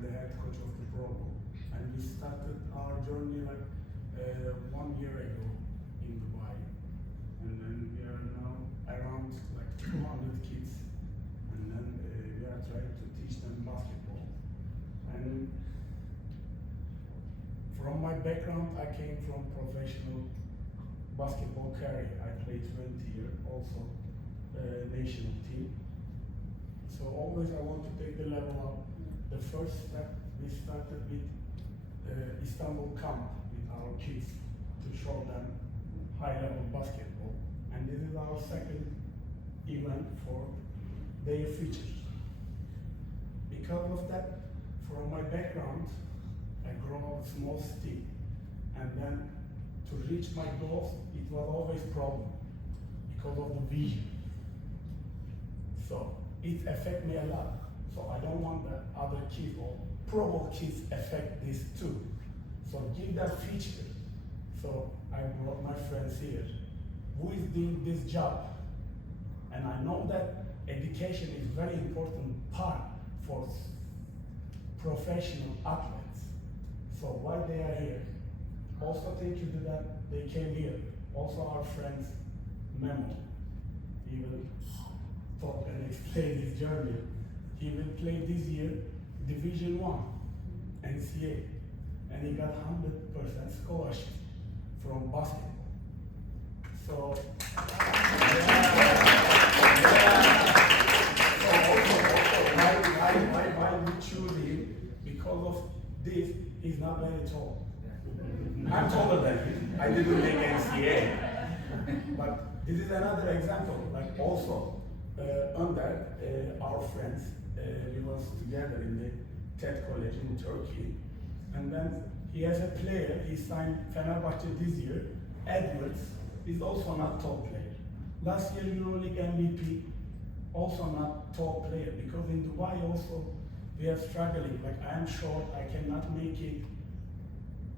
I'm the head coach of the Proball. And we started our journey like 1 year ago in Dubai. And then we are now around like 200 kids. And then we are trying to teach them basketball. And from my background, I came from professional basketball career. I played 20 years, also national team. So always I want to take the level up. The first step, we started with Istanbul camp with our kids to show them high-level basketball. And this is our second event for their futures. Because of that, from my background, I grew up in a small city. And then to reach my goals, it was always a problem because of the vision. So it affected me a lot. So I don't want that other kids or Proball kids affect this too. So give that feature. So I brought my friends here who is doing this job. And I know that education is very important part for professional athletes. So while they are here, also thank you to them, they came here. Also our friends, Memo, he will talk and explain his journey. He will play this year Division 1, NCAA, and he got 100% scholarship from basketball. So, why we choose him? Because of this, he's not very tall. I'm taller than him. I didn't make NCAA. But this is another example. Like also, under our friends, we was together in the TED College in Turkey. And then he has a player, he signed Fenerbahce this year. Edwards is also not top player. Last year EuroLeague MVP, also not top player. Because in Dubai also, we are struggling. Like I am short, I cannot make it.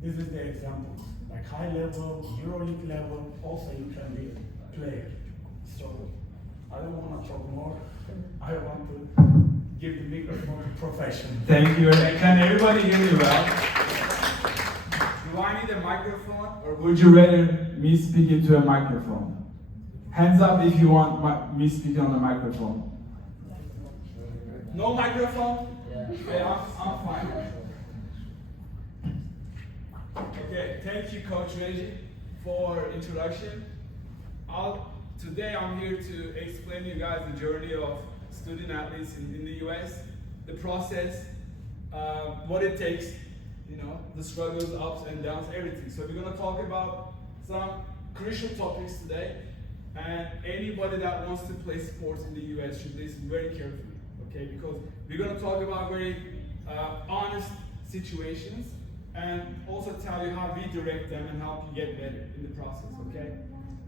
This is the example. Like high level, EuroLeague level, also you can be a player. So I don't want to talk more. I want to give the microphone to professional. Thank you. Can everybody hear me well? Do I need a microphone? Or would you rather me speak into a microphone? Hands up if you want me speaking on the microphone. No microphone? Okay, I'm fine. Okay, thank you, Coach Reggie, for introduction. Today I'm here to explain to you guys the journey of student athletes in the US, the process, what it takes, you know, the struggles, ups and downs, everything. So we're gonna talk about some crucial topics today, and anybody that wants to play sports in the US should listen very carefully, okay? Because we're gonna talk about very honest situations, and also tell you how we direct them and help you get better in the process, okay?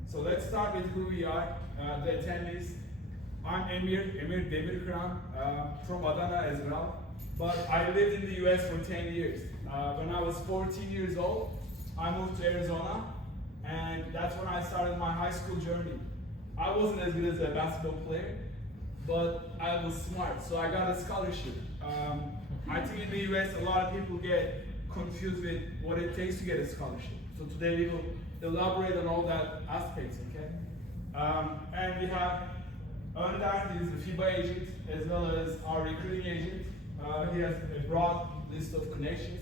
So let's start with who we are, the attendees. I'm Emir Demirkıran, from Adana as well, but I lived in the US for 10 years. When I was 14 years old, I moved to Arizona, and that's when I started my high school journey. I wasn't as good as a basketball player, but I was smart, so I got a scholarship. I think in the US, a lot of people get confused with what it takes to get a scholarship. So today we will elaborate on all that aspects, okay? And we have Önder, he is the FIBA agent, as well as our recruiting agent. He has a broad list of connections.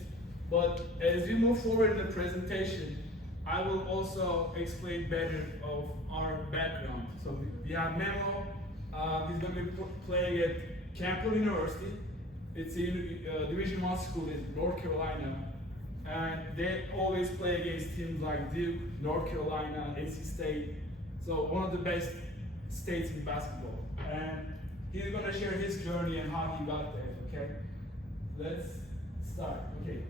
But as we move forward in the presentation, I will also explain better of our background. So we have Memo, he's going to be playing at Campbell University. It's a Division 1 school in North Carolina. And they always play against teams like Duke, North Carolina, NC State. So one of the best states in basketball. And he's going to share his journey and how he got there, okay? Let's start, okay.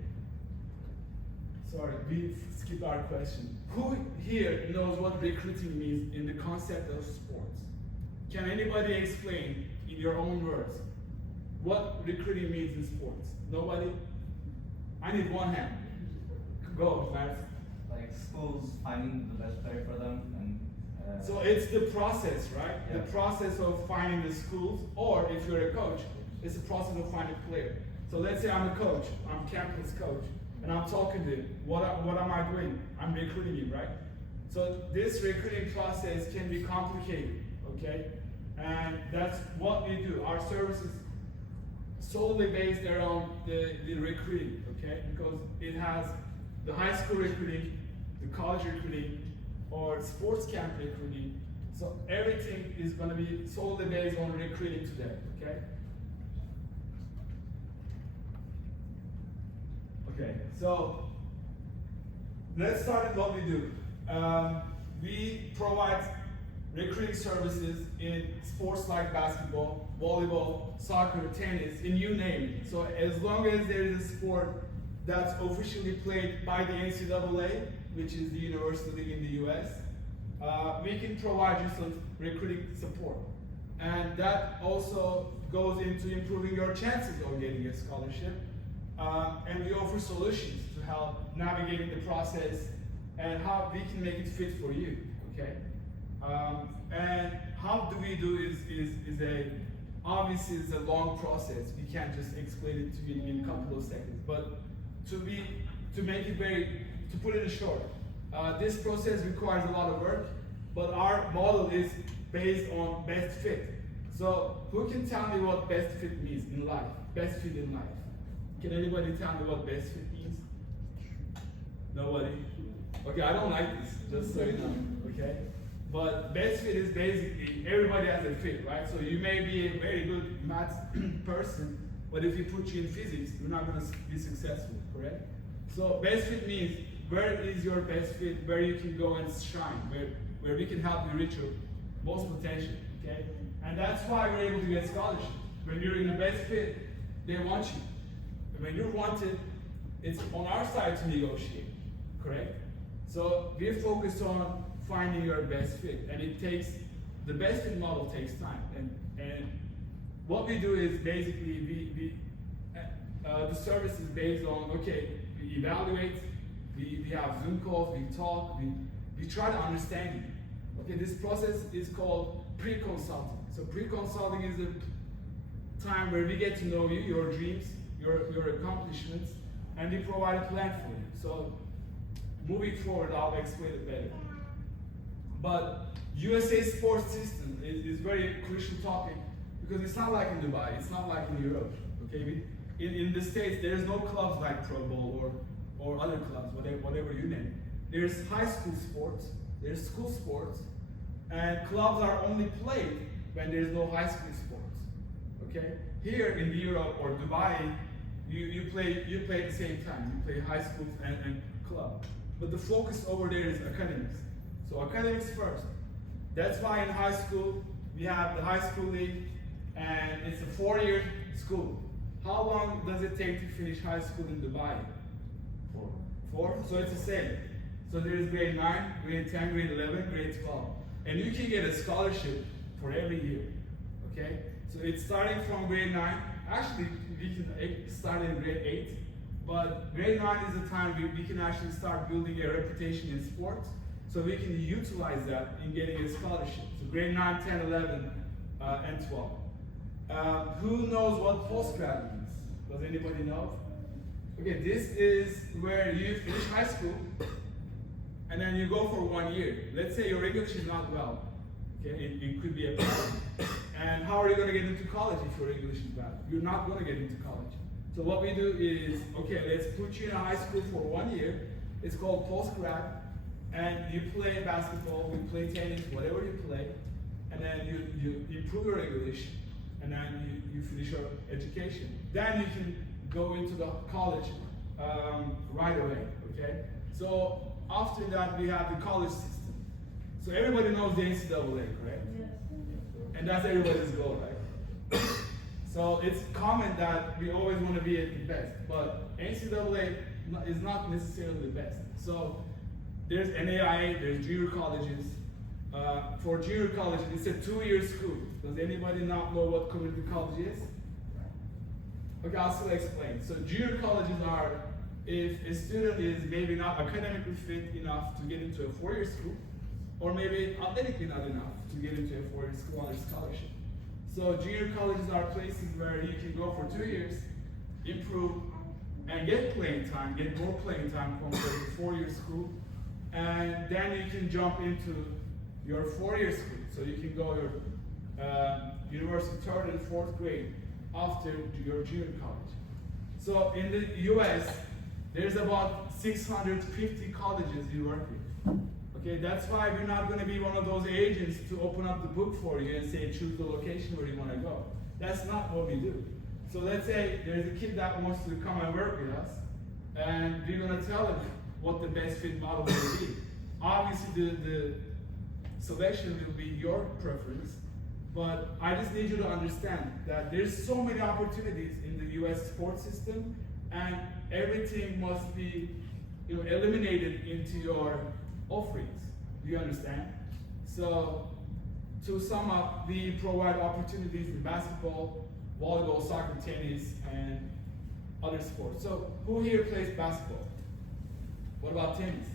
Sorry, we skipped our question. Who here knows what recruiting means in the concept of sports? Can anybody explain in your own words what recruiting means in sports? Nobody? I need one hand. Go, Matt. Like schools finding the best player for them, and so it's the process, right? Yeah. The process of finding the schools, or if you're a coach, it's the process of finding a player. So let's say I'm a coach, I'm a campus coach, and I'm talking to him. What am I doing? I'm recruiting him, right? So this recruiting process can be complicated, okay? And that's what we do. Our service is solely based around the recruiting, okay? Because it has the high school recruiting, the college recruiting, or sports camp recruiting. So everything is going to be solely based on recruiting today, okay? Okay, so let's start with what we do. We provide recruiting services in sports like basketball, volleyball, soccer, tennis, and you name it. So as long as there is a sport that's officially played by the NCAA, which is the university league in the US, we can provide you some recruiting support. And that also goes into improving your chances of getting a scholarship. And we offer solutions to help navigating the process and how we can make it fit for you, okay? And how do we do obviously it's a long process. We can't just explain it to you in a couple of seconds. But to put it in short, this process requires a lot of work, but our model is based on best fit. So who can tell me what best fit means in life? Best fit in life. Can anybody tell me what best fit means? Nobody? Okay, I don't like this, just so you know, okay? But best fit is basically, everybody has a fit, right? So you may be a very good math person, but if we put you in physics, you're not gonna be successful, correct? So best fit means, where is your best fit, where you can go and shine, where we can help you reach your most potential, okay? And that's why we're able to get scholarships. When you're in the best fit, they want you. And when you're wanted, it's on our side to negotiate, correct? So we're focused on finding your best fit, and the best fit model takes time. And what we do is basically the service is based on, okay, we evaluate, we have Zoom calls, we talk, we try to understand you. Okay, this process is called pre-consulting. So pre-consulting is a time where we get to know you, your dreams, your accomplishments, and we provide a plan for you. So moving forward, I'll explain it better. But USA sports system is very crucial topic because it's not like in Dubai, it's not like in Europe. Okay, in the States, there's no clubs like Proball or other clubs, whatever you name. There's high school sports, there's school sports, and clubs are only played when there's no high school sports. Okay, here in Europe or Dubai, you play at the same time. You play high school and club, but the focus over there is academics. So academics first. That's why in high school, we have the high school league, and it's a 4-year school. How long does it take to finish high school in Dubai? 4? So it's the same. So there is grade 9, grade 10, grade 11, grade 12. And you can get a scholarship for every year, okay? So it's starting from grade 9. Actually, we can start in grade 8, but grade 9 is the time we can actually start building a reputation in sports. So we can utilize that in getting a scholarship. So grade 9, 10, 11, and 12. Who knows what postgrad means? Does anybody know? Okay, this is where you finish high school, and then you go for 1 year. Let's say your English is not well. Okay, it could be a problem. And how are you going to get into college if your English is bad? You're not going to get into college. So what we do is, okay, let's put you in high school for 1 year. It's called postgrad. And you play basketball, you play tennis, whatever you play, and then you improve your English, and then you finish your education. Then you can go into the college right away, okay? So after that, we have the college system. So everybody knows the NCAA, correct? Yes. And that's everybody's goal, right? So it's common that we always want to be at the best, but NCAA is not necessarily the best. So there's NAIA, there's junior colleges. For junior colleges, it's a 2-year school. Does anybody not know what community college is? Okay, I'll still explain. So junior colleges are if a student is maybe not academically fit enough to get into a 4-year school, or maybe athletically not enough to get into a 4-year school on a scholarship. So junior colleges are places where you can go for 2 years, improve and get playing time, get more playing time compared to 4-year school. And then you can jump into your 4-year school. So you can go your university 3rd and 4th grade after your junior college. So in the US, there's about 650 colleges you work with. Okay, that's why we're not going to be one of those agents to open up the book for you and say choose the location where you want to go. That's not what we do. So let's say there's a kid that wants to come and work with us, and we're going to tell him what the best fit model will be. Obviously, the selection will be your preference, but I just need you to understand that there's so many opportunities in the US sports system, and everything must be eliminated into your offerings. Do you understand? So, to sum up, we provide opportunities in basketball, volleyball, soccer, tennis, and other sports. So, who here plays basketball? What about tennis?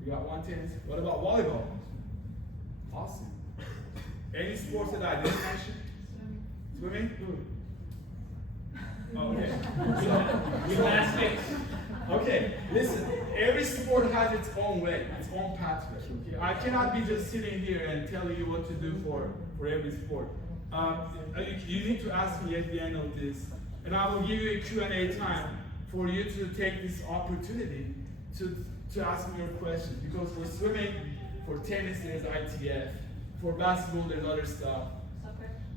You got one tennis. What about volleyball? Awesome. Any sports that I didn't mention? Swimming? Oh, okay. Gymnastics. Okay, listen, every sport has its own way, its own pathway. Okay? I cannot be just sitting here and telling you what to do for every sport. You need to ask me at the end of this, and I will give you a Q&A time for you to take this opportunity to ask me your questions. Because for swimming, for tennis, there's ITF. For basketball, there's other stuff.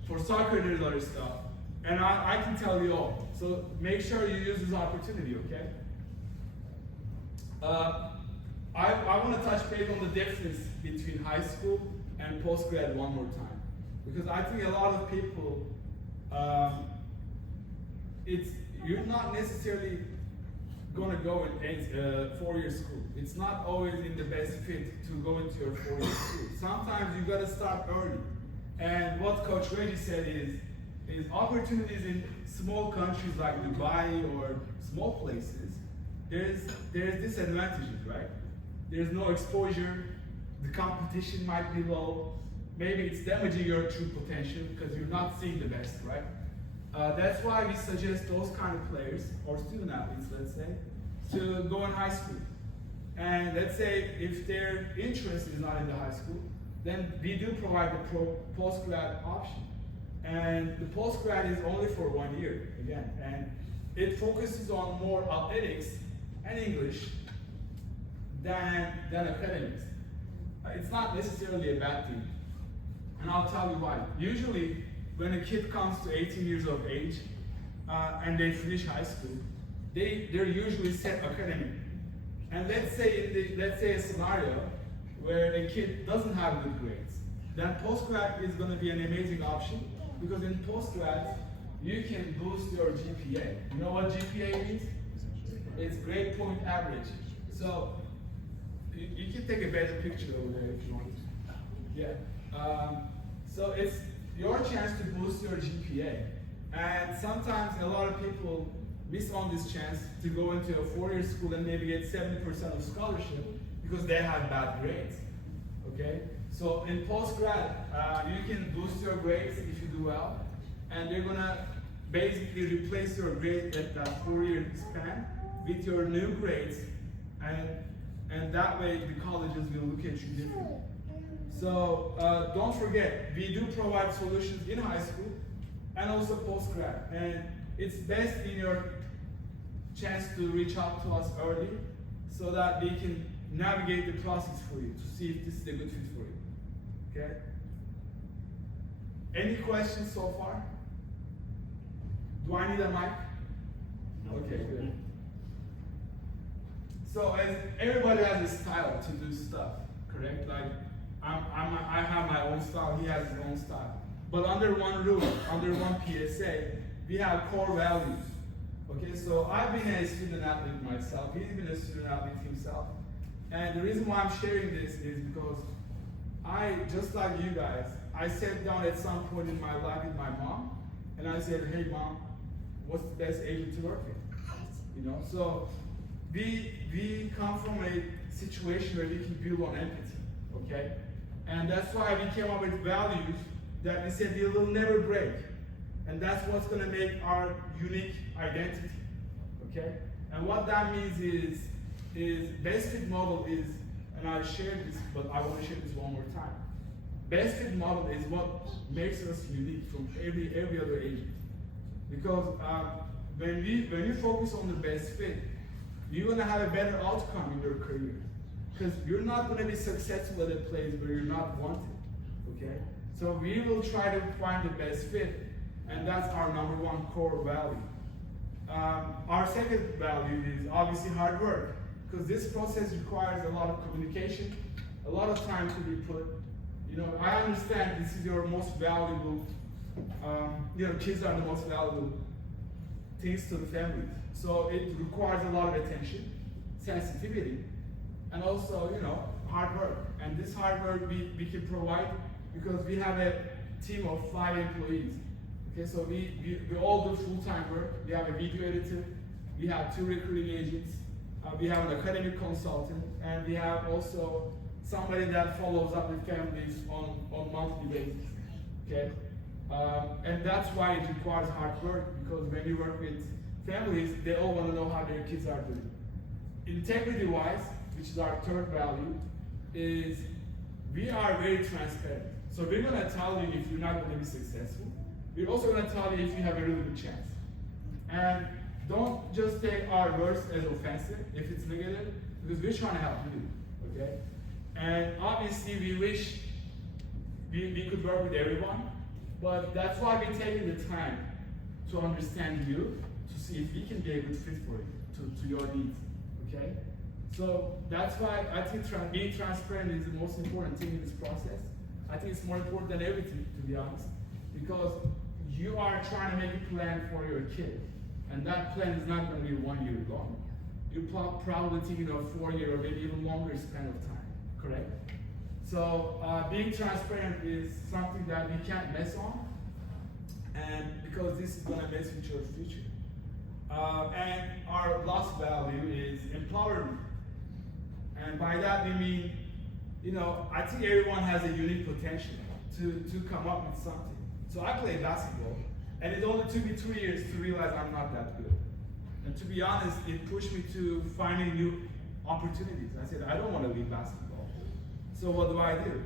For soccer, there's other stuff. And I can tell you all. So make sure you use this opportunity, okay? I want to touch base on the difference between high school and post-grad one more time. Because I think a lot of people, you're not necessarily going to go in 4-year school. It's not always in the best fit to go into your 4-year school. Sometimes you got to start early. And what Coach Reggie said is opportunities in small countries like Dubai or small places, there's disadvantages, right? There's no exposure, the competition might be low, maybe it's damaging your true potential because you're not seeing the best, right? That's why we suggest those kind of players, or student athletes, let's say, to go in high school. And let's say if their interest is not in the high school, then we do provide the post-grad option. And the post-grad is only for 1 year, again, and it focuses on more athletics and English than academics. It's not necessarily a bad thing, and I'll tell you why. Usually, when a kid comes to 18 years of age and they finish high school, they're usually set academic. And let's say a scenario where a kid doesn't have good grades, then post-grad is going to be an amazing option, because in post-grad you can boost your GPA. You know what GPA means? It's grade point average. So you can take a better picture over there if you want. Yeah. So it's your chance to boost your GPA. And sometimes a lot of people miss on this chance to go into a 4-year school and maybe get 70% of scholarship because they have bad grades. Okay? So in post-grad, you can boost your grades if you do well, and they're gonna basically replace your grade at that 4-year span with your new grades, and that way the colleges will look at you differently. So don't forget, we do provide solutions in high school and also post-grad, and it's best in your chance to reach out to us early so that we can navigate the process for you to see if this is a good fit for you. Okay? Any questions so far? Do I need a mic? Okay, good. So as everybody has a style to do stuff, correct? Like I have my own style, he has his own style. But under one rule, under one PSA, we have core values. Okay, so I've been a student athlete myself, he's been a student athlete himself. And the reason why I'm sharing this is because just like you guys, I sat down at some point in my life with my mom, and I said, hey mom, what's the best agent to work with? You know, so we come from a situation where we can build on empathy, okay? And that's why we came up with values that we said we will never break. And that's what's gonna make our unique identity, okay? And what that means is best fit model is, and I shared this, but I want to share this one more time. Best fit model is what makes us unique from every other agent. Because when you focus on the best fit, you're gonna have a better outcome in your career. Because you're not gonna be successful at a place where you're not wanted, okay? So we will try to find the best fit, and that's our #1 core value. Our second value is obviously hard work, because this process requires a lot of communication, a lot of time to be put. You know, I understand this is your most valuable, kids are the most valuable things to the family. So it requires a lot of attention, sensitivity, and also, hard work. And this hard work we can provide because we have a team of 5 employees. Okay, so we all do full-time work. We have a video editor, we have 2 recruiting agents, we have an academic consultant, and we have also somebody that follows up with families on monthly basis. Okay, and that's why it requires hard work, because when you work with families, they all want to know how their kids are doing. Integrity-wise, which is our third value, is we are very transparent. So we're going to tell you if you're not going to be successful. We're also going to tell you if you have a really good chance. And don't just take our words as offensive if it's negative, because we're trying to help you, okay? And obviously we wish we could work with everyone, but that's why we're taking the time to understand you, to see if we can be a good fit for you, to your needs, okay? So that's why I think being transparent is the most important thing in this process. I think it's more important than everything, to be honest, because you are trying to make a plan for your kid, and that plan is not going to be 1 year long. You're probably thinking of 4 year or maybe even longer span of time, correct? So being transparent is something that we can't mess on, and because this is going to mess with your future. And our last value is empowerment. And by that we mean, I think everyone has a unique potential to come up with something. So I play basketball, and it only took me 2 years to realize I'm not that good. And to be honest, it pushed me to finding new opportunities. I said, I don't want to leave basketball. So what do?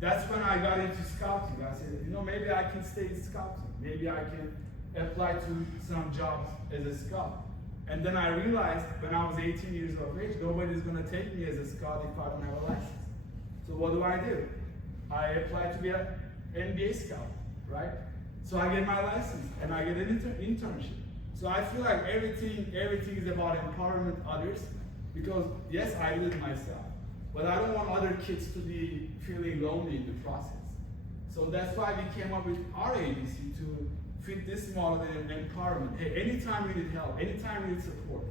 That's when I got into scouting. I said, maybe I can stay in scouting. Maybe I can apply to some jobs as a scout. And then I realized when I was 18 years of age, nobody's going to take me as a scout if I don't have a license. So what do? I apply to be an NBA scout, right? So I get my license and I get an internship. So I feel like everything is about empowering others, because yes, I did it myself, but I don't want other kids to be feeling lonely in the process. So that's why we came up with our agency to fit this model in empowerment. Hey, anytime you need help, anytime you need support,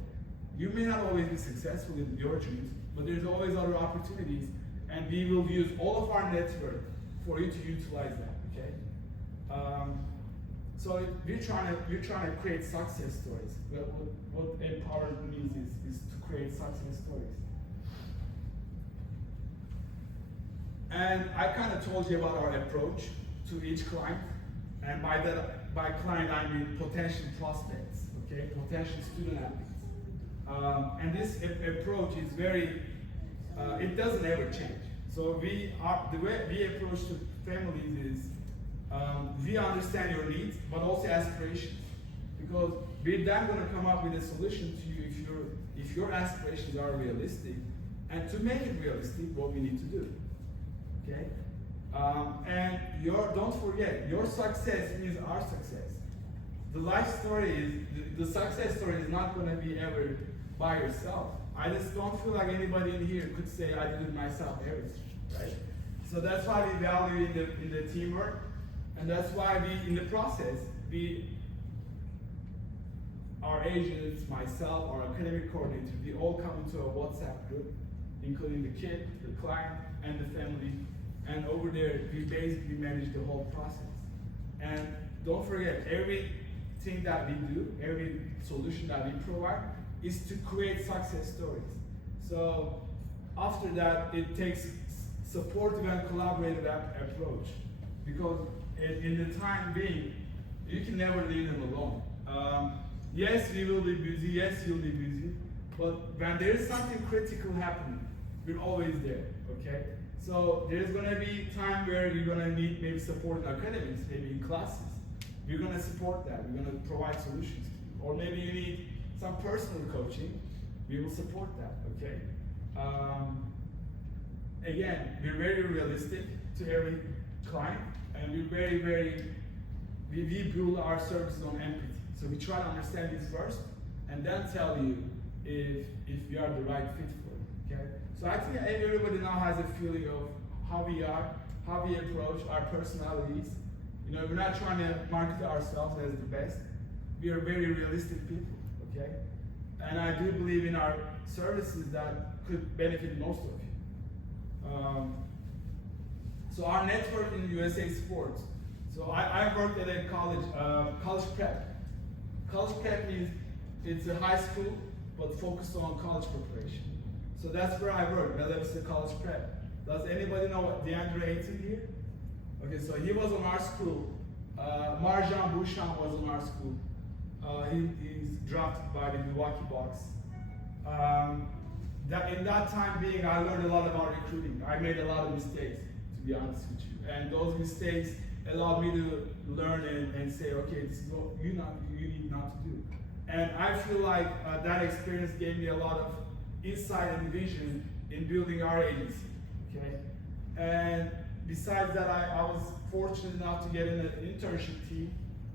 you may not always be successful in your dreams, but there's always other opportunities, and we will use all of our network for you to utilize that, okay? So we're trying to create success stories. What empowerment means is to create success stories. And I kind of told you about our approach to each client, and by client I mean potential prospects, okay, potential student athletes. And this approach is very, it doesn't ever change. So the way we approach to families is, we understand your needs, but also aspirations, because we're then going to come up with a solution to you if your aspirations are realistic, and to make it realistic, what we need to do, okay? And don't forget, your success is our success. The life story is, the success story is not going to be ever by yourself. I just don't feel like anybody in here could say I did it myself everything, right? So that's why we value in the teamwork, and that's why in the process, our agents, myself, our academic coordinator, we all come into a WhatsApp group, including the kid, the client, and the family. And over there, we basically manage the whole process. And don't forget, everything that we do, every solution that we provide, is to create success stories. So after that, it takes supportive and collaborative approach. Because in the time being, you can never leave them alone. Yes, we will be busy, yes, you'll be busy, but when there is something critical happening, we're always there, okay? So there's gonna be time where you're gonna need maybe support in academics, maybe in classes. We're gonna support that, we're gonna provide solutions to you. Or maybe you need some personal coaching, we will support that, okay? Again, we're very realistic to every client, and we build our services on empathy. So we try to understand it first, and then tell you if we are the right fit for it, okay? So I think everybody now has a feeling of how we are, how we approach our personalities. You know, we're not trying to market ourselves as the best. We are very realistic people, okay? And I do believe in our services that could benefit most of you. So our network in USA Sports. So I worked at a college prep. College prep means it's a high school, but focused on college preparation. So that's where I work, Bella Vista College Prep. Does anybody know what DeAndre Ayton here? Okay, so he was on our school. Marjan Bouchon was on our school. He's drafted by the Milwaukee Bucks. In that time being, I learned a lot about recruiting. I made a lot of mistakes, to be honest with you. And those mistakes allowed me to learn and say, okay, this is what you need not to do. And I feel like that experience gave me a lot of insight and vision in building our agency, okay? And besides that, I was fortunate enough to get in an internship team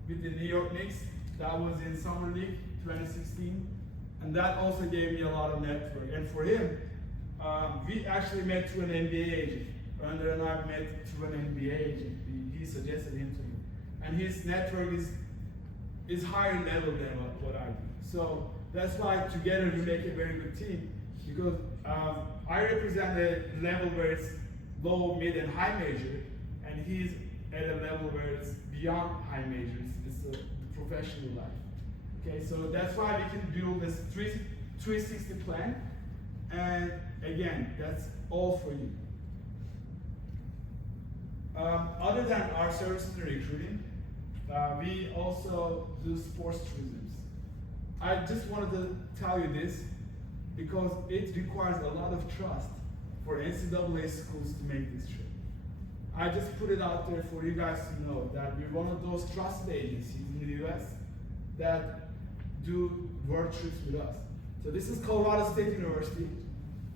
with the New York Knicks. That was in Summer League 2016. And that also gave me a lot of network. And for him, we actually met through an NBA agent. Under and I met through an NBA agent. He suggested him to me. And his network is higher level than what I do. So that's why together we make a very good team, because I represent a level where it's low, mid, and high major, and he's at a level where it's beyond high majors. It's the professional life. Okay, so that's why we can build this 360 plan, and again, that's all for you. Other than our services in recruiting, we also do sports tourisms. I just wanted to tell you this because it requires a lot of trust for NCAA schools to make this trip. I just put it out there for you guys to know that we're one of those trusted agencies in the US that do world trips with us. So this is Colorado State University.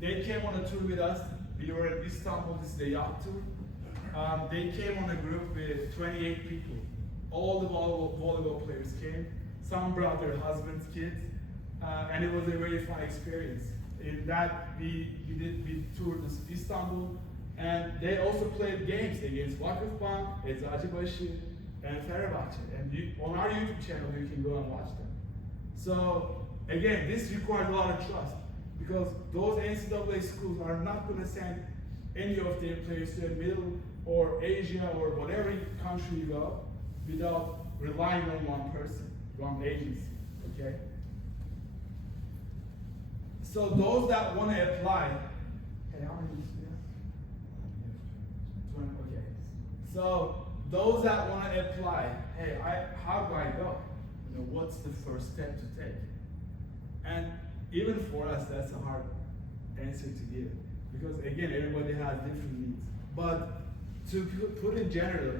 They came on a tour with us. We were in Istanbul, this is the yacht tour. They came on a group with 28 people. All the volleyball players came. Some brought their husbands, kids, and it was a very fun experience. In that, we toured Istanbul, and they also played games against Vakıfbank, Eczacıbaşı, and Fenerbahçe. And on our YouTube channel, you can go and watch them. So again, this requires a lot of trust, because those NCAA schools are not going to send any of their players to the Middle or Asia or whatever country you go without relying on one person, one agency, okay? So those that want to apply, hey, how many do you have? 20, okay. So those that want to apply, hey, how do I go? You know, what's the first step to take? And even for us, that's a hard answer to give, because again, everybody has different needs. But to put in general,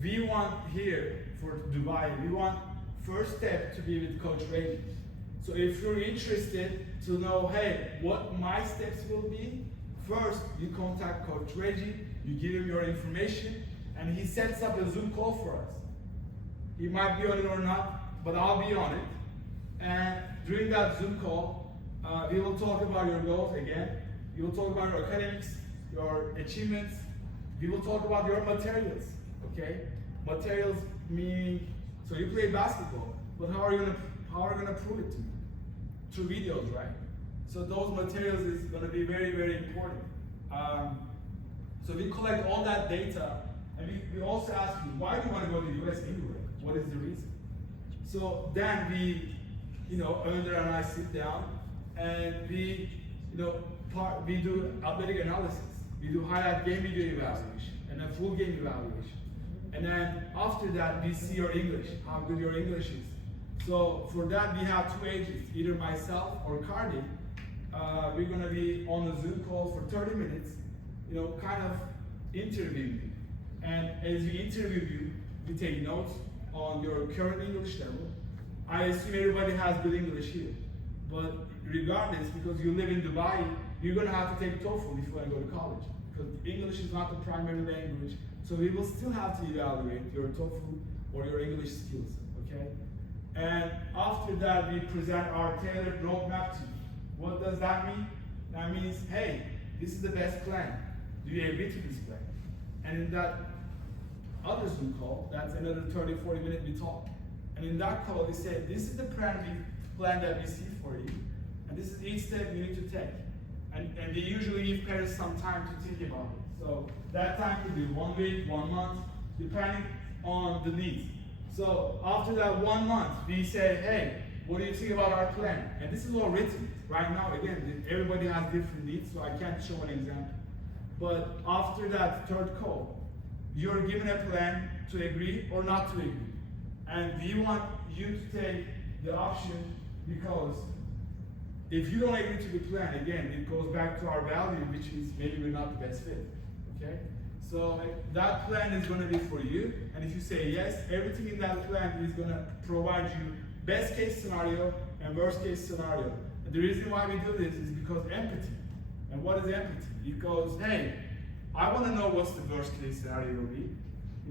we want here for Dubai, we want first step to be with Coach Reggie. So if you're interested to know, hey, what my steps will be, first you contact Coach Reggie, you give him your information, and he sets up a Zoom call for us. He might be on it or not, but I'll be on it. And during that Zoom call, we will talk about your goals again. We will talk about your academics, your achievements. We will talk about your materials, okay? Materials meaning, so you play basketball, but how are you gonna prove it to me? Through videos, right? So those materials is gonna be very, very important. So we collect all that data, and we also ask you, why do you want to go to the US anyway? What is the reason? So then we, Önder and I sit down, and we do athletic analysis. We do highlight game video evaluation and a full game evaluation. And then after that, we see your English, how good your English is. So for that, we have two agents, either myself or Cardi. We're gonna be on a Zoom call for 30 minutes, kind of interviewing you. And as we interview you, we take notes on your current English level. I assume everybody has good English here. But regardless, because you live in Dubai, you're gonna have to take TOEFL if you wanna go to college. Because English is not the primary language. So we will still have to evaluate your TOEFL or your English skills, okay? And after that, we present our tailored roadmap to you. What does that mean? That means, hey, this is the best plan. Do you agree to this plan? And in that other Zoom call, that's another 30, 40 minutes we talk. And in that call, we say, this is the plan that we see for you. And this is each step you need to take. And we usually give parents some time to think about it. So that time could be 1 week, 1 month, depending on the needs. So after that 1 month, we say, hey, what do you think about our plan? And this is all written. Right now, again, everybody has different needs, so I can't show an example. But after that third call, you're given a plan to agree or not to agree. And we want you to take the option because if you don't agree to the plan, again, it goes back to our value, which is maybe we're not the best fit, okay? So that plan is gonna be for you, and if you say yes, everything in that plan is gonna provide you best case scenario and worst case scenario. And the reason why we do this is because empathy. And what is empathy? It goes, hey, I wanna know what's the worst case scenario will be.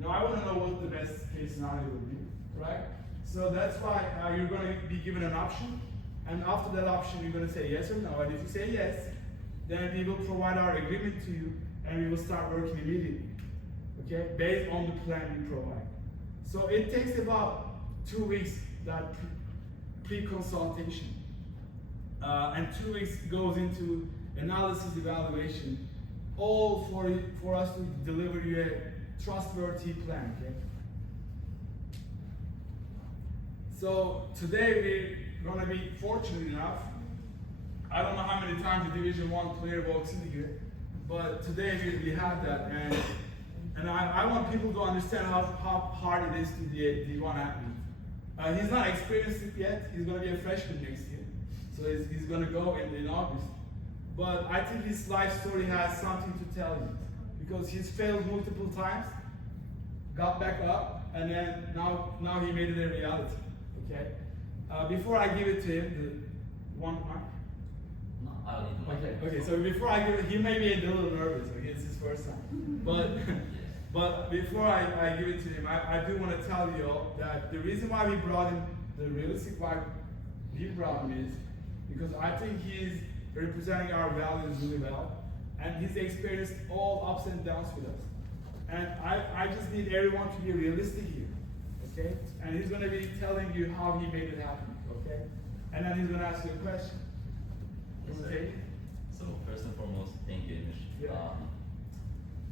I wanna know what the best case scenario will be, right? So that's why you're gonna be given an option. And after that option, you're going to say yes or no. And if you say yes, then we will provide our agreement to you and we will start working immediately, okay, based on the plan we provide. So it takes about 2 weeks, that pre-consultation. And 2 weeks goes into analysis, evaluation, all for us to deliver you a trustworthy plan, okay? So today we're gonna be fortunate enough. I don't know how many times the Division 1 player walks in here, but today we have that, and I want people to understand how hard it is to be a D1 athlete. He's not experienced it yet. He's gonna be a freshman next year, so he's gonna go in August. But I think his life story has something to tell you because he's failed multiple times, got back up, and then now he made it a reality. Okay. Before I give it to him, the one mark. No, I don't need to. Okay. So before I give it, he may be a little nervous. Okay, it's his first time. But before I give it to him, I do want to tell you all that the reason why we brought him, the realistic why we brought him is because I think he's representing our values really well, and he's experienced all ups and downs with us. And I just need everyone to be realistic here. Okay? And he's going to be telling you how he made it happen, okay? And then he's going to ask you a question. Yes, Okay? So first and foremost, thank you, Inish. Yeah.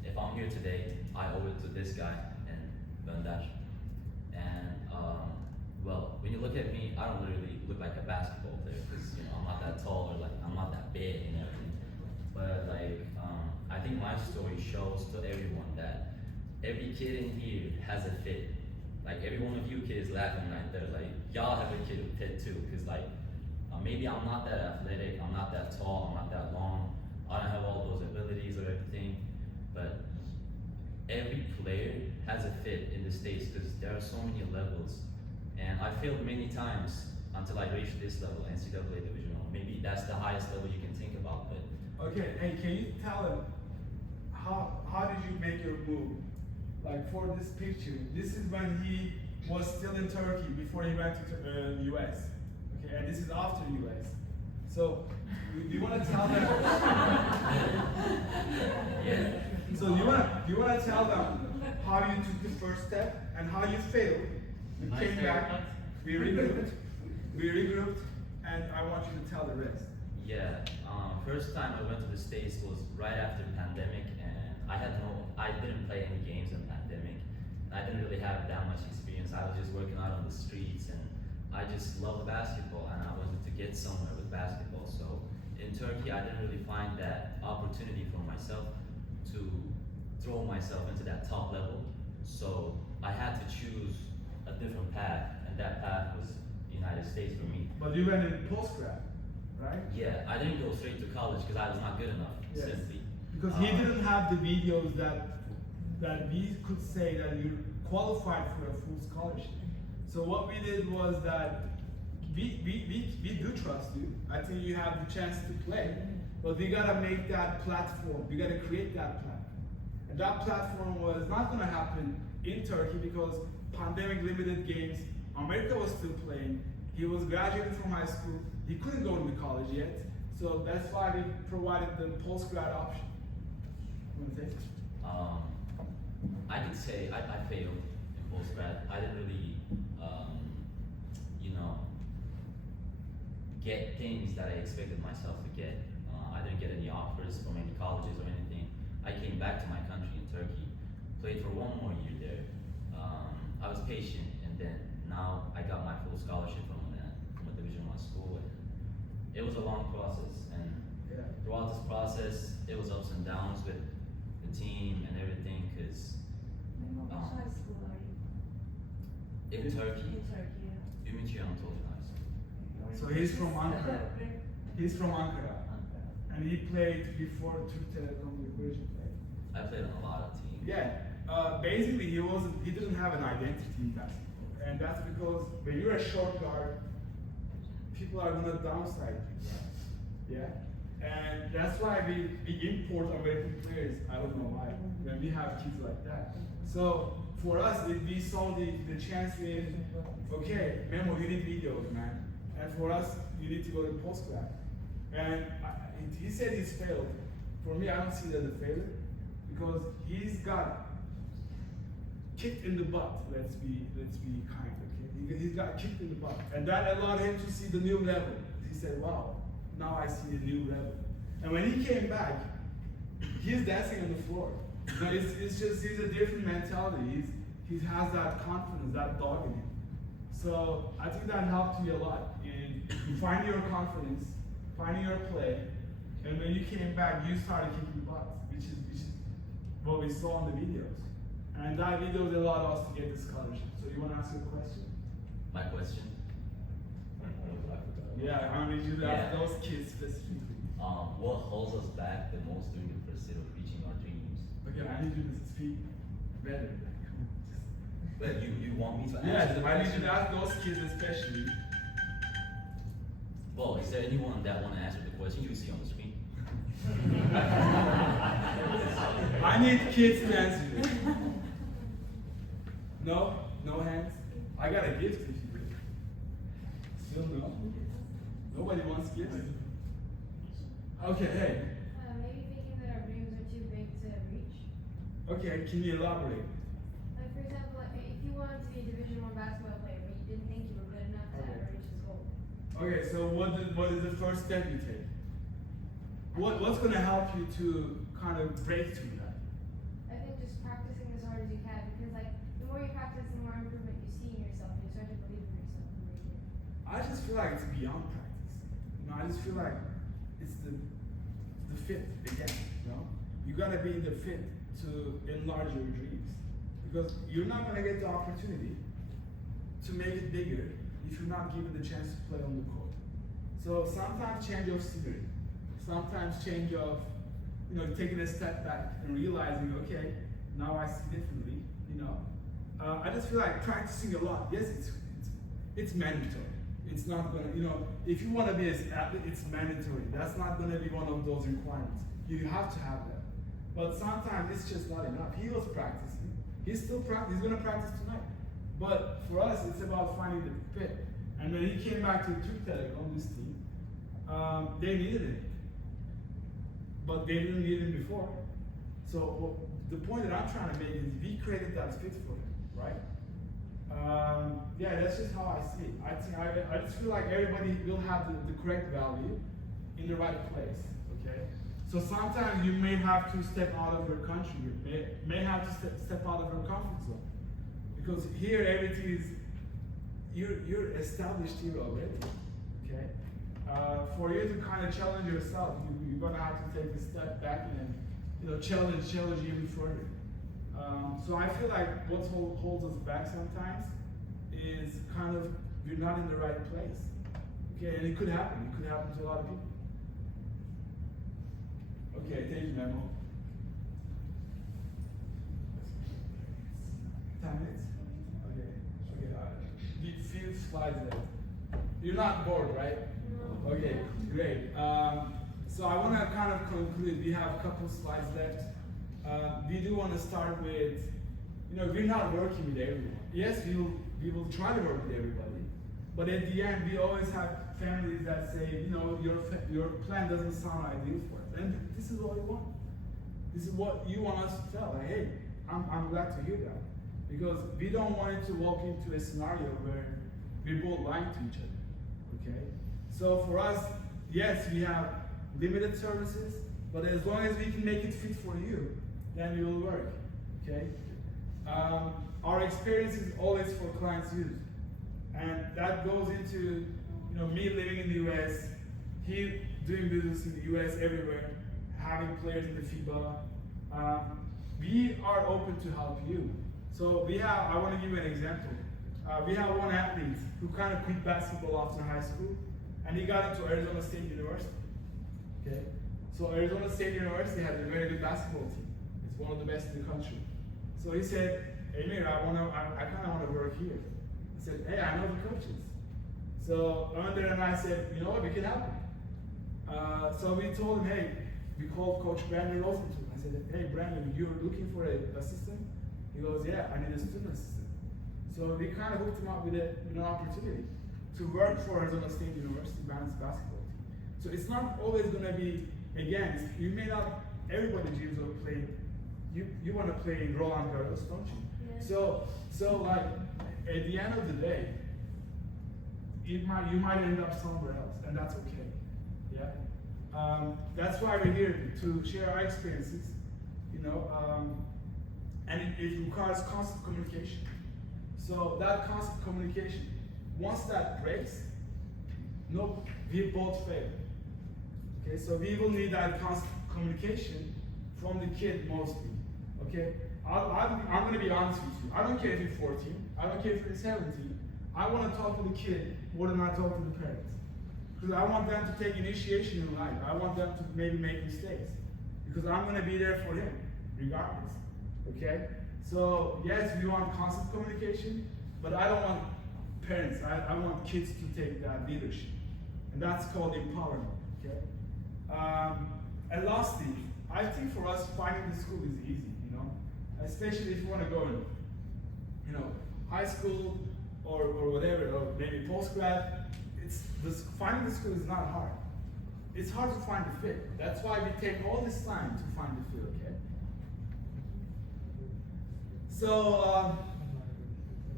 If I'm here today, I owe it to this guy and Bandash. And well, when you look at me, I don't literally look like a basketball player because I'm not that tall or I'm not that big and everything. But I think my story shows to everyone that every kid in here has a fit. Like every one of you kids laughing right there, y'all have a kid with fit too, because maybe I'm not that athletic, I'm not that tall, I'm not that long, I don't have all those abilities or everything, but every player has a fit in the States because there are so many levels, and I failed many times until I reached this level, NCAA Division 1. Maybe that's the highest level you can think about, but. Okay, hey, can you tell him how did you make your move? Like for this picture, this is when he was still in Turkey before he went to US. Okay, and this is after US. So, do you want to tell them? Yeah. So do you want to tell them how you took the first step and how you failed? You Nice came back, haircut. we regrouped, and I want you to tell the rest. Yeah, first time I went to the States was right after the pandemic, and I didn't play any games in the pandemic. I didn't really have that much experience. I was just working out on the streets, and I just loved basketball, and I wanted to get somewhere with basketball. So in Turkey, I didn't really find that opportunity for myself to throw myself into that top level. So I had to choose a different path, and that path was the United States for me. But you went in postgrad, right? Yeah, I didn't go straight to college because I was not good enough, Yes. simply. Because he didn't have the videos that we could say that you qualified for a full scholarship. So what we did was that we do trust you. I think you have the chance to play, but we gotta make that platform. We gotta create that platform. And that platform was not gonna happen in Turkey because pandemic limited games. America was still playing. He was graduating from high school. He couldn't go into college yet. So that's why we provided the post-grad option. You wanna take it? I could say I failed in postgrad. I didn't really, you know, get things that I expected myself to get. I didn't get any offers from any colleges or anything. I came back to my country in Turkey, played for one more year there. I was patient, and then now I got my full scholarship from a Division I school. And it was a long process, and Yeah. throughout this process, it was ups and downs with the team and everything, because Which high school are you? in Turkey, In Turkey, yeah. Ümit Anadolu High School. So he's from Ankara. He's from Ankara. And he played before Türk Telekom where he played. I played on a lot of teams. Yeah. Basically he didn't have an identity in basketball. And that's because when you're a short guard, people are gonna downside you. Yeah? And that's why we import American players. I don't know why. When we have kids like that. So for us, we saw the chance in, okay, Memo, you need videos, man. And for us, you need to go to postgrad. And he said he's failed. For me, I don't see that as a failure because he's got kicked in the butt. Let's be kind, okay? He's got kicked in the butt, and that allowed him to see the new level. He said, "Wow, now I see the new level." And when he came back, he's dancing on the floor. You know, it's just he's a different mentality. He has that confidence, that dog in him. So I think that helped me a lot in finding your confidence, finding your play, and when you came back, you started kicking butt, which is what we saw in the videos. And that videos allowed us to get the scholarship. So you want to ask your question? My question, Yeah, I need you to ask those kids specifically. what holds us back the most during the pursuit of reaching our dreams? Okay, I need you to speak better. But you want me to answer Yes, the I need question? you to ask those kids especially. Well, is there anyone that want to answer the question you see on the screen? I need kids to answer this. No? No hands? I got a gift if you do. Still no? Nobody wants gifts? Okay, hey. Maybe thinking that our dreams are too big to reach. Okay, can you elaborate? Like for example, like, if you wanted to be a Division I basketball player, but you didn't think you were good enough to ever reach this goal. Okay, so what is the first step you take? What's gonna help you to kind of break through that? I think just practicing as hard as you can, because like the more you practice, the more improvement you see in yourself, and you start to believe in yourself and make it. I just feel like it's beyond practice. You know, I just feel like it's the fit again. You know, you gotta be the fit to enlarge your dreams, because you're not gonna get the opportunity to make it bigger if you're not given the chance to play on the court. So sometimes change of scenery, sometimes change of, you know, taking a step back and realizing, okay, now I see differently. You know, I just feel like practicing a lot. Yes, it's mandatory. It's not gonna, you know, if you want to be an athlete, it's mandatory. That's not gonna be one of those requirements. You have to have that. But sometimes it's just not enough. He was practicing. He's still practicing. He's gonna practice tonight. But for us, it's about finding the fit. And when he came back to Türk Telekom, this team, they needed him. But they didn't need him before. So the point that I'm trying to make is we created that fit for him, right? Yeah, that's just how I see it. I just feel like everybody will have the correct value in the right place, okay? So sometimes you may have to step out of your country, you may have to step out of your comfort zone. Because here everything is, you're established here already, okay? For you to kind of challenge yourself, you're gonna have to take a step back and, you know, challenge even further. So I feel like what holds us back sometimes is kind of we're not in the right place. Okay, and it could happen. It could happen to a lot of people. Okay, thank you, Memo. 10 minutes? Okay. Few slides left. You're not bored, right? No. Okay, great. So I want to kind of conclude. We have a couple slides left. We do want to start with, we're not working with everyone. Yes, we will try to work with everybody, but at the end, we always have families that say, your plan doesn't sound ideal for us, and this is what we want. This is what you want us to tell. Like, hey, I'm glad to hear that, because we don't want to walk into a scenario where we're both lying to each other. Okay, so for us, yes, we have limited services, but as long as we can make it fit for you, then it will work. Okay. Our experience is always for clients' use, and that goes into me living in the US, he doing business in the US everywhere, having players in the FIBA. We are open to help you. So I want to give you an example. We have one athlete who kind of quit basketball after high school, and he got into Arizona State University. Okay, so Arizona State University has a very good basketball team. It's one of the best in the country. So he said, "Hey, Mir, I kind of want to work here." I said, "Hey, I know the coaches." So Under and I said, "You know what? We can help him." So we told him, "Hey," we called Coach Brandon Rosenthal. I said, "Hey, Brandon, you're looking for an assistant?" He goes, "Yeah, I need a student assistant." So we kind of hooked him up with an opportunity to work for Arizona State University men's basketball team. So it's not always going to be, again, you may not, everybody dreams of playing, you want to play in Roland Garros, don't you? Yeah. So like, at the end of the day, you might end up somewhere else, and that's okay. Yeah. That's why we're here to share our experiences, and it requires constant communication. So that constant communication, once that breaks, we both fail. Okay, so we will need that constant communication from the kid mostly. Okay, I'm going to be honest with you. I don't care if you're 14. I don't care if you're 17. I want to talk to the kid more than I talk to the parents, because I want them to take initiation in life. I want them to maybe make mistakes, because I'm going to be there for him regardless. Okay. So yes, we want constant communication, but I don't want parents. I want kids to take that leadership, and that's called empowerment. Okay. And lastly, I think for us, finding the school is easy. Especially if you want to go in, high school or whatever, or maybe post-grad. Finding the school is not hard. It's hard to find the fit. That's why we take all this time to find the fit. Okay. So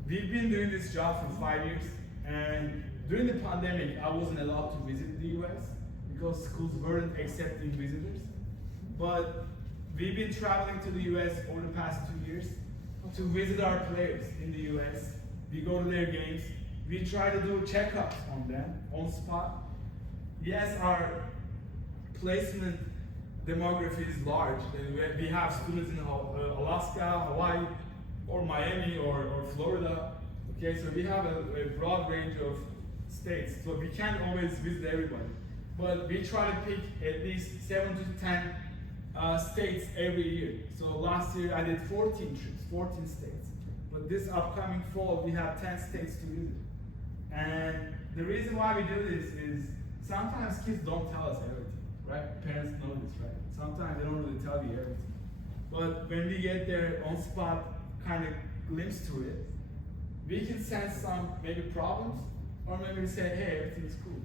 we've been doing this job for 5 years, and during the pandemic, I wasn't allowed to visit the US because schools weren't accepting visitors. But we've been traveling to the US over the past 2 years to visit our players in the US. We go to their games. We try to do checkups on them on spot. Yes, our placement demography is large. We have students in Alaska, Hawaii, or Miami, or Florida. Okay, so we have a broad range of states. So we can't always visit everybody. But we try to pick at least 7 to 10 states every year. So last year I did 14 trips, 14 states. But this upcoming fall we have 10 states to visit. And the reason why we do this is sometimes kids don't tell us everything, right? Parents know this, right? Sometimes they don't really tell you everything. But when we get there on spot, kind of glimpse to it, we can sense some maybe problems, or maybe say, hey, everything's cool.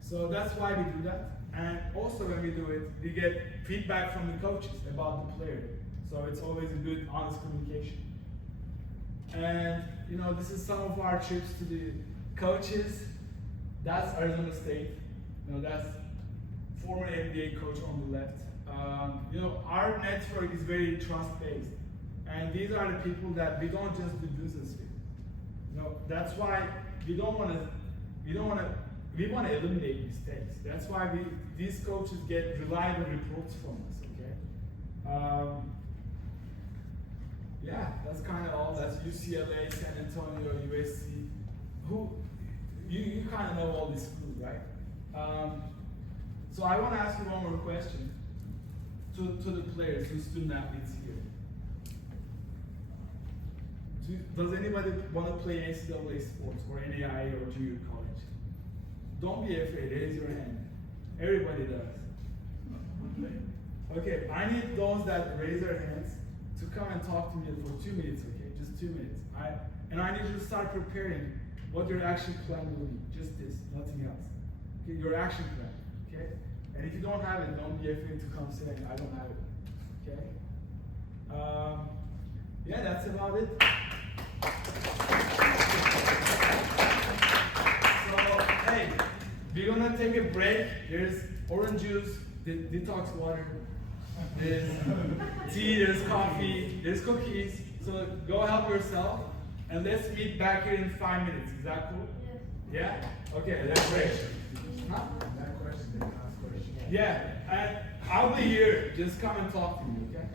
So that's why we do that. And also when we do it, we get feedback from the coaches about the player. So it's always a good, honest communication. And this is some of our trips to the coaches. That's Arizona State. That's former NBA coach on the left. Our network is very trust-based. And these are the people that we don't just do business with. That's why we want to eliminate mistakes. That's why these coaches get reliable reports from us, okay? Yeah, that's kind of all. That's UCLA, San Antonio, USC. You kind of know all these schools, right? So I want to ask you one more question to the players, to student athletes here. Does anybody want to play NCAA sports or NAIA or junior college? Don't be afraid, raise your hand. Everybody does. Okay, I need those that raise their hands to come and talk to me for 2 minutes, okay? Just 2 minutes. And I need you to start preparing what your action plan will be. Just this, nothing else. Okay, your action plan, okay? And if you don't have it, don't be afraid to come say, I don't have it, okay? Yeah, that's about it. So, hey, we're gonna take a break. There's orange juice, detox water, there's tea, there's coffee, there's cookies. So go help yourself, and let's meet back here in 5 minutes. Is that cool? Yeah? Okay, that's great. Huh? That question, the last question. Yeah, and I'll be here. Just come and talk to me, okay?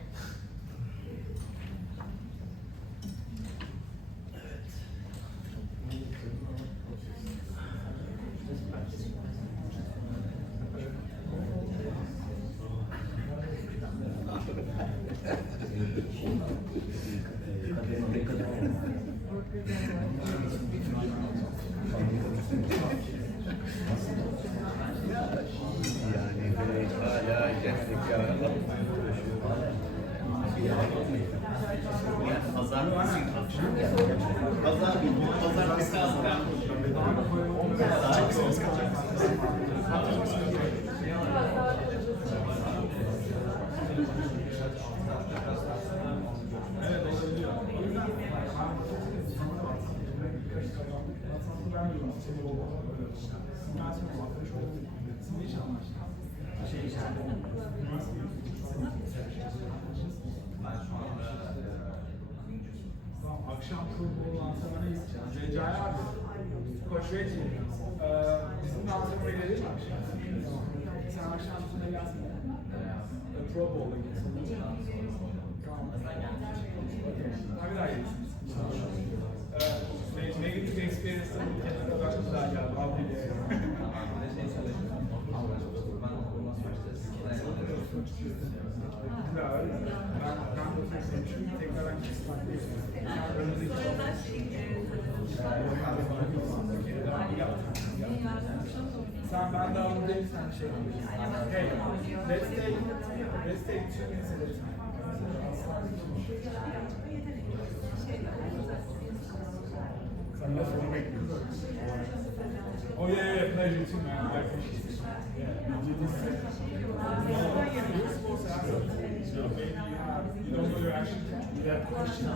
Tamam, akşam Proball antrenmanı gideceğiz. Recai abi, Koç Reci, bizim de antrenmana gelir mi akşam? Sen akşam üstüne gelsin. Proball'a gitsin. Tamam. Okay. Bir daha gelsin. Negative experience'ın kenara bakmışlar ya. Sen ben de alıyorum sen şey. Hey, let's take 2 minutes at a time. Sen left for make Oh yeah, pleasure too, man. I appreciate it. Yeah, you're supposed to ask us. So maybe you don't know your action plan. You have questions.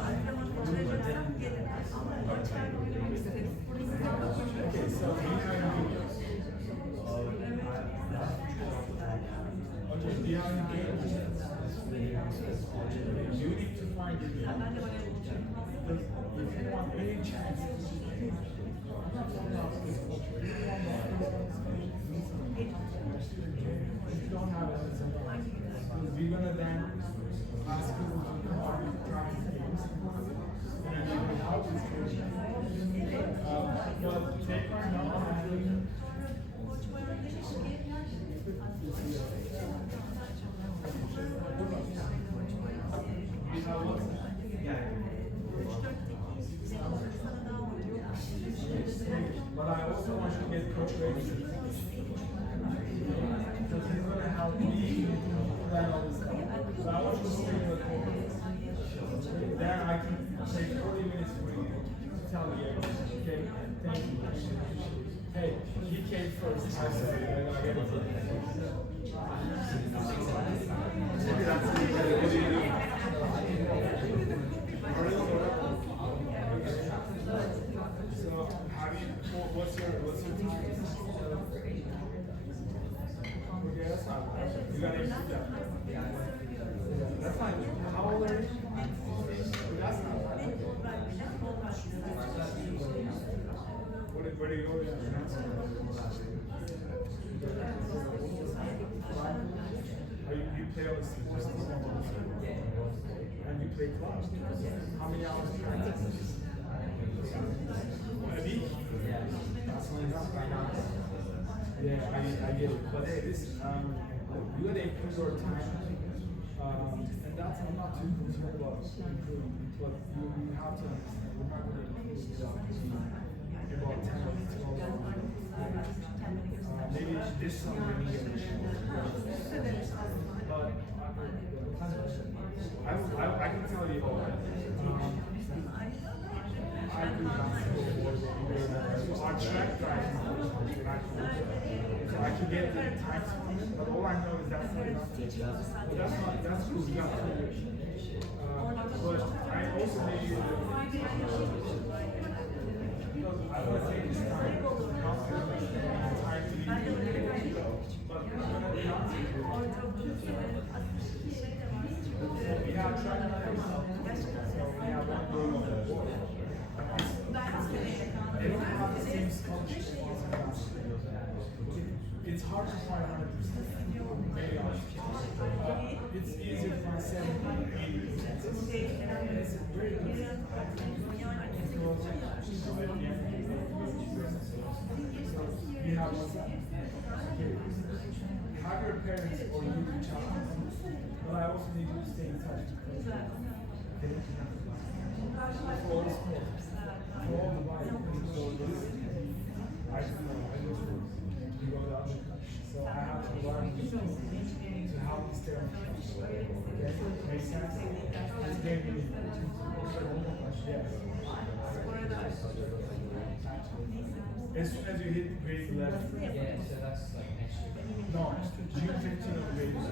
Okay, so you have videos. Okay, do you have any games? You need to find your game. If you want any chance, if you don't have it, we're gonna then ask you to come out and practice games, and then we help this coach. But take our number and but I also want you to get Coach ready. Because he's going to help me plan all this stuff. So I want you to stay in the corner. Then I can take 40 minutes for you to tell me everything. Okay? Thank you. Hey, he came first. I'm sorry. I gotta get it. So, what's your time? Okay, that's not bad. You gotta exceed that. That's fine. How old are you? That's not bad. Where do you go? You play on the sports team and you play club. How many hours do you practice? A week? That's not enough. Yeah, I get it. But hey, listen, you gotta improve your time. And that's, I'm not too concerned about improving, but you have to understand, we're not gonna improve about 10 or 12 hours. Maybe this summer we need a machine. But I can tell you, I do basketball more than our track driving, so I can get the times from it, but all I know is that's not enough. But that's cool, you got 2 years. But I also need you to, because I want to take this time, time to leave you, but when it comes to we have track driving, so we have one girl on the board. They don't have the same scholarship as us. It's hard to find 100%. It's easier to find 70, 80%. It's very good. You have WhatsApp. Have your parents or you reach out. But I also need you to stay in touch. Okay? For all the sports. For all the body. I know you go to other countries. So I have to learn to help you stay on track. Okay? Make sense? It's very important. Yes. As soon as you hit grade 11. Yeah, so that's like next year. No, June 15th of grade 11.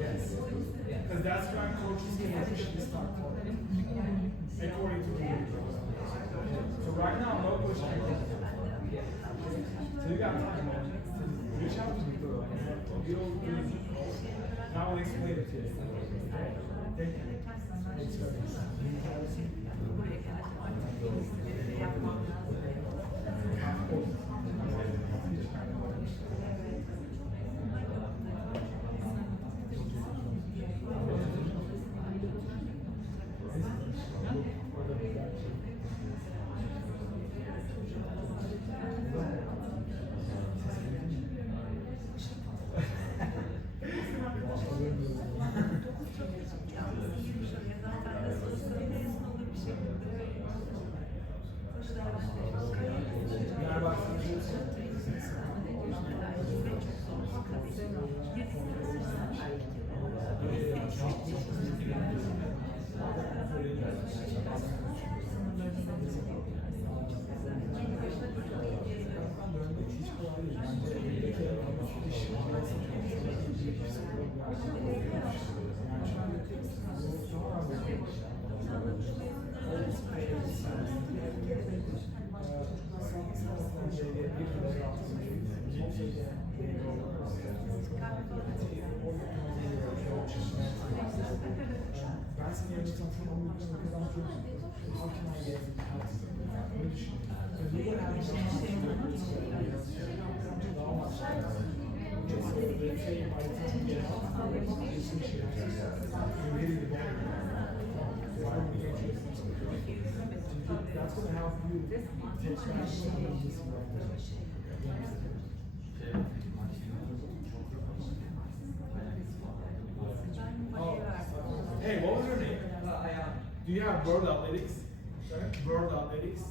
Yes. Because that's when coaches can officially start talking. According to the grade. So right now, no pushing. So you got time, man. Reach out to me, bro. Now I'll explain it to you. Thank you. Thanks, That's going to help you take back some of this. Hey, what was your name? Do you have World Athletics? Sorry? World Athletics?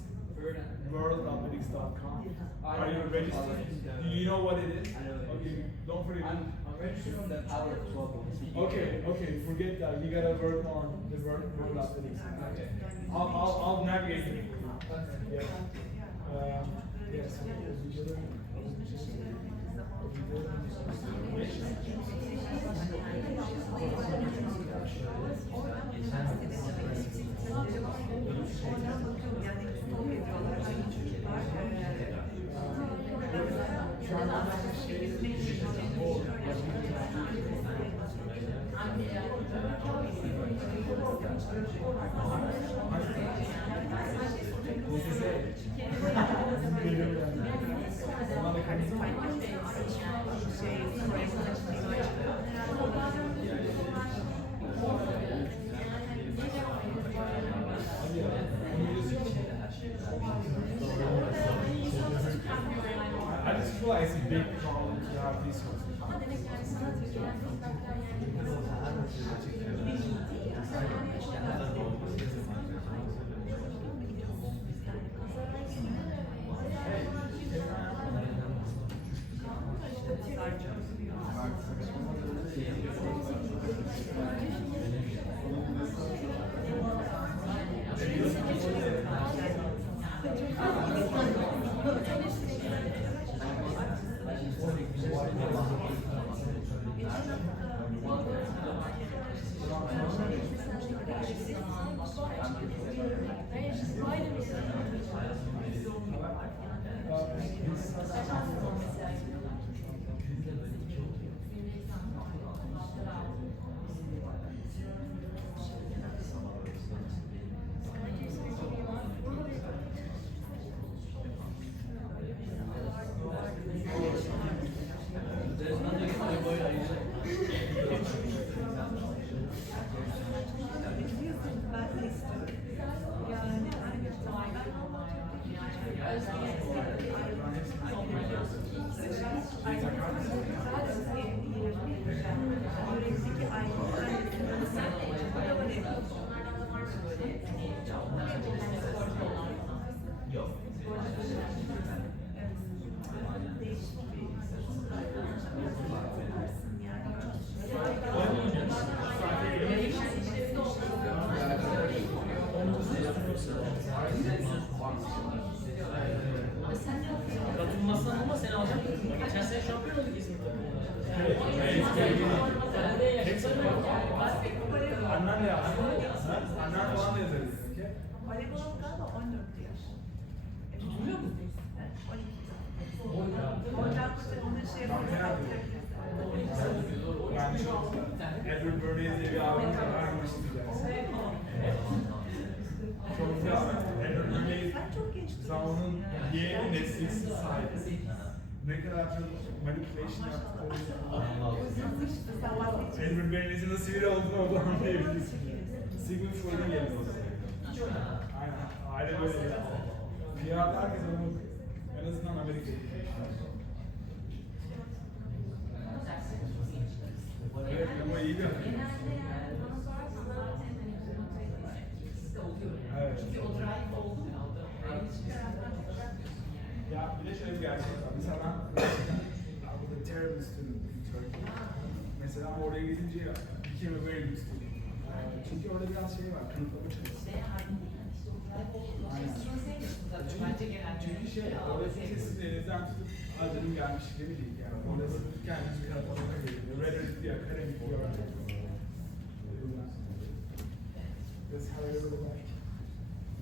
WorldAthletics.com. Are you registered? Do you know what it is? Okay, don't forget. I'm registered on the Power of 12. Okay, forget that. You gotta work on the World Athletics. Okay. I'll navigate it. Yeah. Yes. I just feel like it's a big problem to have these sorts of Ama demek yani sanat ülkeden feedbackler Katılmazsan ama seni alacak takımda. Geçen sene şampiyon olduk İzmir takımında. Anneanne ya. Anneanne falan da yazarız. Voleybol galiba 14 yaş. Tutuluyor mu? 12. Oradan onları şey yapıyorlar. Yani Edward Bernays diye bir abimiz var. Çok güzel. Edward Bernays Sen çok genç zamanın yeni Netflix'in sahibi. Ne kadar çok manipulation yaptıkları. Edward Bernays'in nasıl biri olduğunu orada anlayabilirsin. Sigmund Freud'un yerine oldu. Aynen. Aile böyle bir. Piyade herkes onu en azından Amerika'da. Evet ama iyi bir. Evet. Ya bir de şöyle bir gerçek var. Mesela ben I was a terrible student in Turkey. Mesela oraya gidince became a very good student. Çünkü orada biraz şey var, kanıtlama çalışması. Aynen. Çünkü şey, orada kimse sizin elinizden tutup canım gelmiş gibi değil yani. Orada siz kendinizi kanıtlamaya geliyor. Rhetoric diye, akademik diyor. That's how I really like.